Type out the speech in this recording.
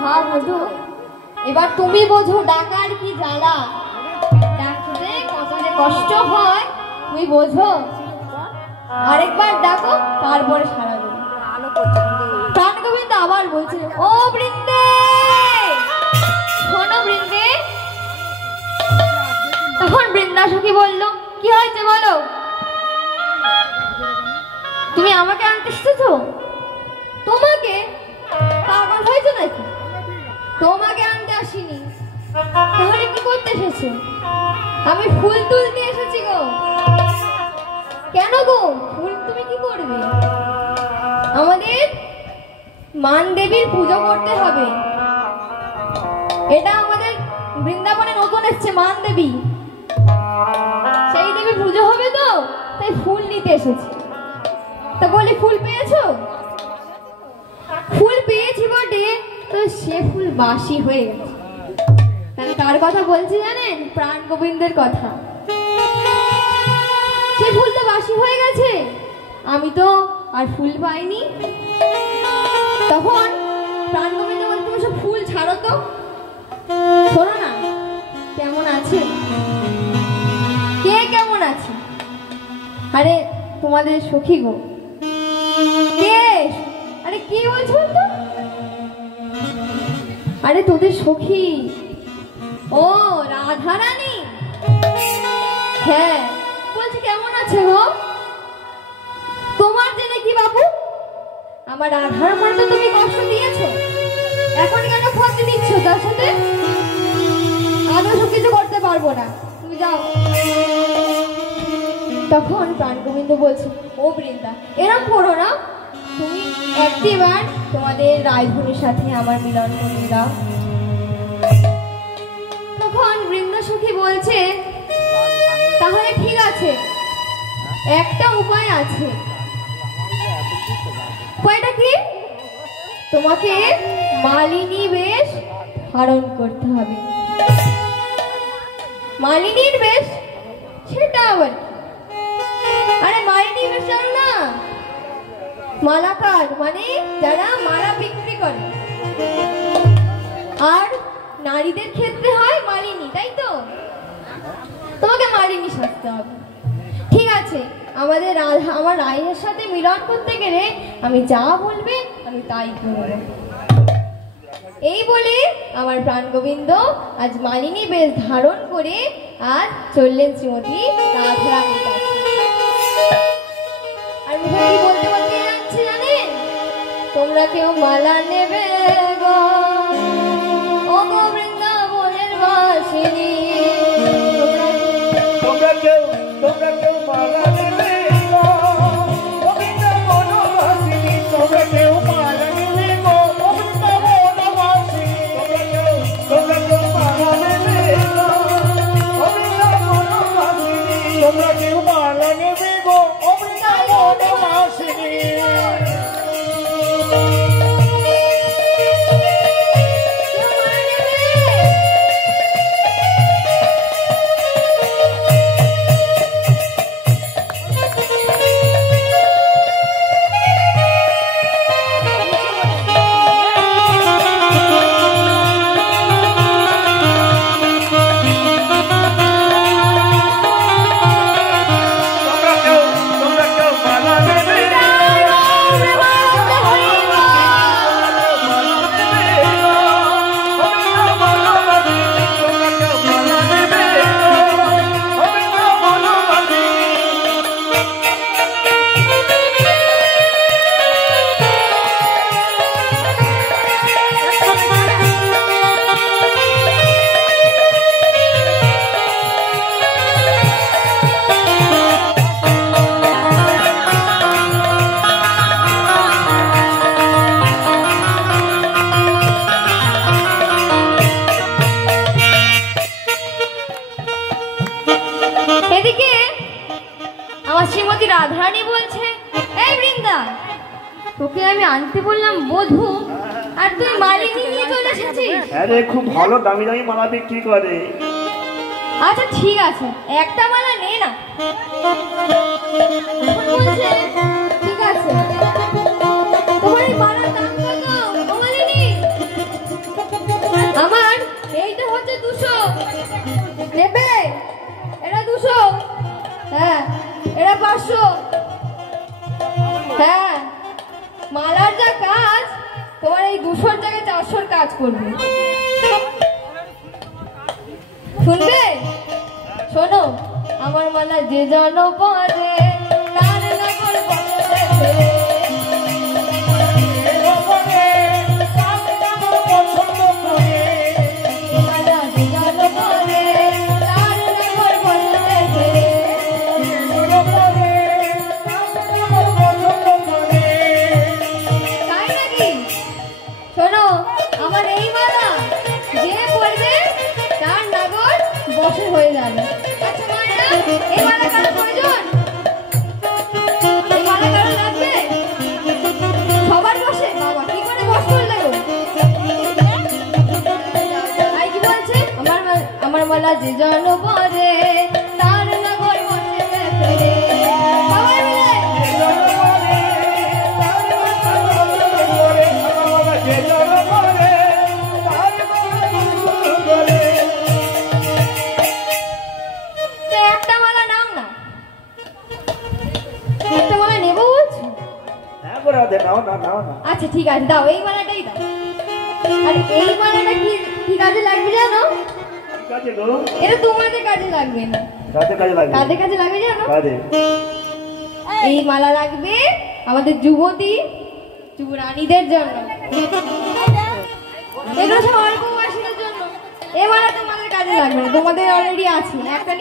হ্যাঁ মধু, এবার তুমি বোঝো ডাকার কি জ্বালা, ডাকতে কত যে কষ্ট হয় তুমি বোঝো। আরেকবার ডাকো, তারপরে সারা দেবো। প্রাণ গোবিন্দ আবার বলছে, ও বৃন্দে, শোনো বৃন্দে। তখন বৃন্দা সখী বলল, কি হয়েছে বলো? তুমি আমাকে আনতে এসেছো? তোমাকে পাগল হয়েছে নাকি? তোমাকে আনতে আসিনি, তাহলে কি করতে এসেছো? আমি ফুল তুলতে এসেছি গো। কেন গো, ফুল তুমি কি করবে? আমাদের মান দেবীর পুজো করতে হবে। এটা আমাদের বৃন্দাবনে নতুন এসছে মান দেবী, সেই দেবীর পুজো হবে তো, তাই ফুল নিতে এসেছি। তা বলি ফুল পেয়েছো? ফুল পেয়েছি বটে, তো সে ফুল বাসি হয়ে গেছে। তাহলে কার কথা বলছি জানেন? প্রাণ গোবিন্দের কথা। সে ফুল তো বাসি হয়ে গেছে, আমি তো আর ফুল পাইনি। তখন প্রাণ গোবিন্দ বলতে, তুমি সব ফুল ছাড়ো তো, শোনো না কেমন আছে, কে কেমন আছে? আরে তোমাদের সখী গো। কে? আরে কি বলছো তো? আরে তোদের সখী, ও রাধারানী। হ্যাঁ বলছি, কেমন আছে গো? তোমার জেনে কি বাবু, আমার রাধার মনে তো তুমি কষ্ট দিয়েছো, এখন কেন ক্ষতি দিচ্ছ তার সাথে? আমিও সব কিছু করতে পারবো না, তুমি যাও। তখন প্রাণ গোবিন্দ বলছে, ও বৃন্দা এরকম করো না, তুমি একটিবার তোমাদের রায়ধুনির সাথে আমার মিলন করে দাও। তখন বৃন্দা সখী বলছে, তাহলে ঠিক আছে, একটা উপায় আছে। উপায়টা কি? তোমাকে মালিনী বেশ ধারণ করতে হবে। মালিনীর বেশ? সেটা আবার? আরে মালিনী বেশ জানো না? মালাকার, মানে যারা মালা বিক্রি করে, আর নারীদের ক্ষেত্রে হয় মালিনী, তাই তো? তোমাকে মালিনী সাজতে হবে। ঠিক আছে, আমাদের রাধা আমার রায়ের সাথে মিলন করতে গেলে আমি যা বলবে আমি তাই করব। এই বলে আমার প্রাণ গোবিন্দ আজ মালিনী বেশ ধারণ করে আজ চললেন শ্রীমতী রাধারানীর কাছে। আর মুখে কি বলতে বলতে যাচ্ছে জানেন? তোমরা কেউ মালা নেবে গো, ও গো বৃন্দাবনের বাসিনী, তোমরা কেউ মালা নেবে গো, ও বৃন্দাবনের বাসিনী, তোমরা কেউ মালা নেবে গো, ও বৃন্দাবনের বাসিনী, তোমরা কেউ মালা নেবে গো, ও বৃন্দাবনের বাসিনী, তোমরা কেউ মালা নেবে গো, ও বৃন্দাবনের বাসিনী। রাধারানী বলছে, এই বৃন্দা, তোকে আমি আনতে বললাম বধূ, আর তুই মালিনী নিয়ে চলে এসেছিস। আরে খুব ভালো দামি দামি মালা বিক্রি করে। আচ্ছা ঠিক আছে, একটা মালা নে না। বলছে ঠিক আছে, তোমার এই মালার দাম কত? ও মালিনী করবে। শুনবে? শোনো, আমার মালা যে জানো পরে তার নাগর বসে হয়ে যাবে। আচ্ছা মায়েরা, এই মালা কার প্রয়োজন? এই মালা কারো লাগবে? সবার বসে? বাবা কি করে বস করলে গো? ভাই কি বলছে? আমার মালা যে জন পরে তার নগর বসে ফেরে। সবাই মিলে আচ্ছা ঠিক আছে, দাও এই মালাটাই দাও। আর এই মালাটা কি কাজে লাগবে জানো? এটা তোমাদের কাজে লাগবে না। কাদের কাজে লাগবে জানো? এই মালা লাগবে আমাদের যুবরানীদের জন্য, এগুলো সব অল্পবাসীদের জন্য। এই মালা তোমাদের কাজে লাগবে না, তোমাদের অলরেডি আছে একটা।